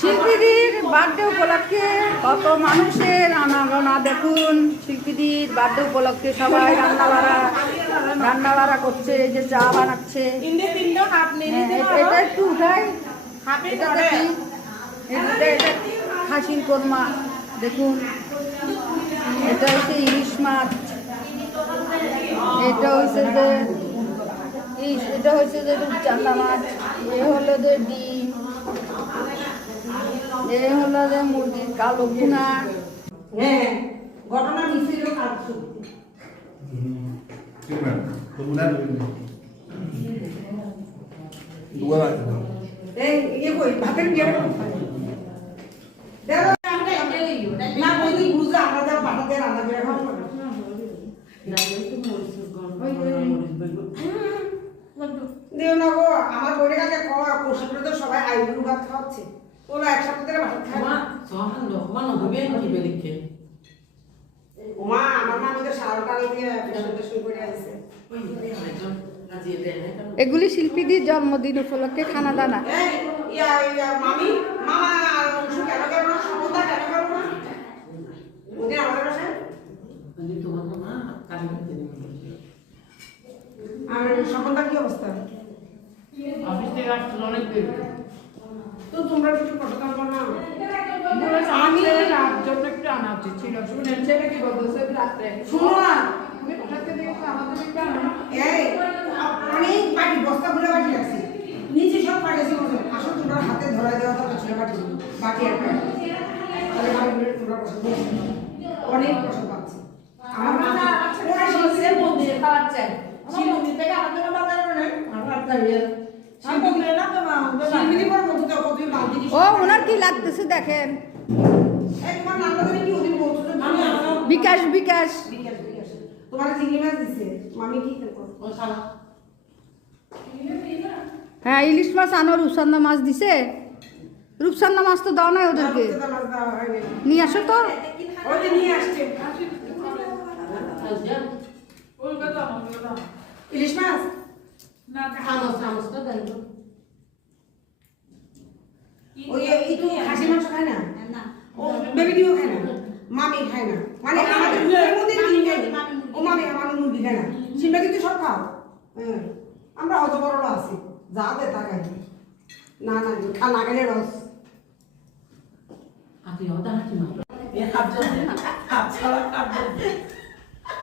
শিল্পীদের বার্থডে উপলক্ষে কত মানুষের আনাগোনা দেখুন। শিল্পীদের বার্থডে উপলক্ষে সবাই রান্না করছে, এই যে চা বানাচ্ছে। এটা একটু উঠাই, এটা দেখি, এটা খাসির কোরমা দেখুন, এটা হচ্ছে ইলিশ মাছ, এটা হচ্ছে যে রূপচাঁদা মাছ, এ হলো যে ডিম, এ হলো যে মুরগির কালো ভুনা। হ্যাঁ, ঘটনা মিছিল কাজ এই ইয়ে কই ভাতের বিয়ে না বলি বুঝা আমরা যা পাঠাতে রান্না করে খাবো দেও না গো, আমার বইয়ের কাছে খাওয়া কোশিপুরে তো সবাই আইবুড়ু ভাত খাওয়াচ্ছে, ওরা একসাথে ধরে ভাত খায় না। ওমা আমার মা আমাদের সারাটা দিয়ে প্রেজেন্টেশন করে আসছে। এগুলি শিল্পীদের জন্মদিন উপলক্ষে খানা দানা। মামি মামা আর অংশ কেন কেন না, সমতা কেন কেন না ওদের আমাদের বাসায় আর সমতা কি অবস্থা? অফিস থেকে আসতে অনেক দেরি তো তোমরা কিছু কথা বলো না। আমি রাত জন্য একটু আনা উচিত ছিল। শুনেন ছেলে কি বলতেছে রাত্রে শুনো না, তুমি কোথাতে দেখেছো আমাদের একটু আনো। এই অনেক বাড়ি বস্তা ভরে বাটি রাখছি, নিচে সব পাঠিয়েছি বলছো আসলে তোমরা হাতে ধরা দেওয়া তো ছিল বাটি বাটি একটা তাহলে বাড়িগুলো তোমরা পছন্দ অনেক পছন্দ পাচ্ছি। আমার মা ওরা শিখছে বলতে খাওয়াচ্ছে শিল্পী থেকে আমাদের বাজার করে আমার তাইয়া শিল্পী না তো মা শিল্পী পর মতো তো কতই বালতি ও ওনার কি লাগতেছে দেখেন। এই তোমার নামটা জানি কি ওদিন বলছো যে বিকাশ বিকাশ বিকাশ বিকাশ তোমার চিংড়ি মাছ দিছে মামি কি করো ও খাওয়া। হ্যাঁ ইলিশ মাছ আনো, রূপচাঁদা মাছ দিছে। রূপচাঁদা মাছ তো দাও নাই ওদেরকে, নিয়ে আসো তো। ওই যে নিয়ে আসছে ইলিশ মাছ না ওই একটু খাসি মাংস খায় না, ও বেবি ডিও খায় না, মামি খায় না, মানে আমাদের দুজনের মধ্যে তিনজন। ও মামি মামি মুরগি খায় না, সিমটা কিন্তু সব খাও। হ্যাঁ আমরা অত বড় আছি যা দে তা খাই না না খা না গেলে রস আপনি ওটা হাঁটি না এ খাদ্য খাদ্য খাদ্য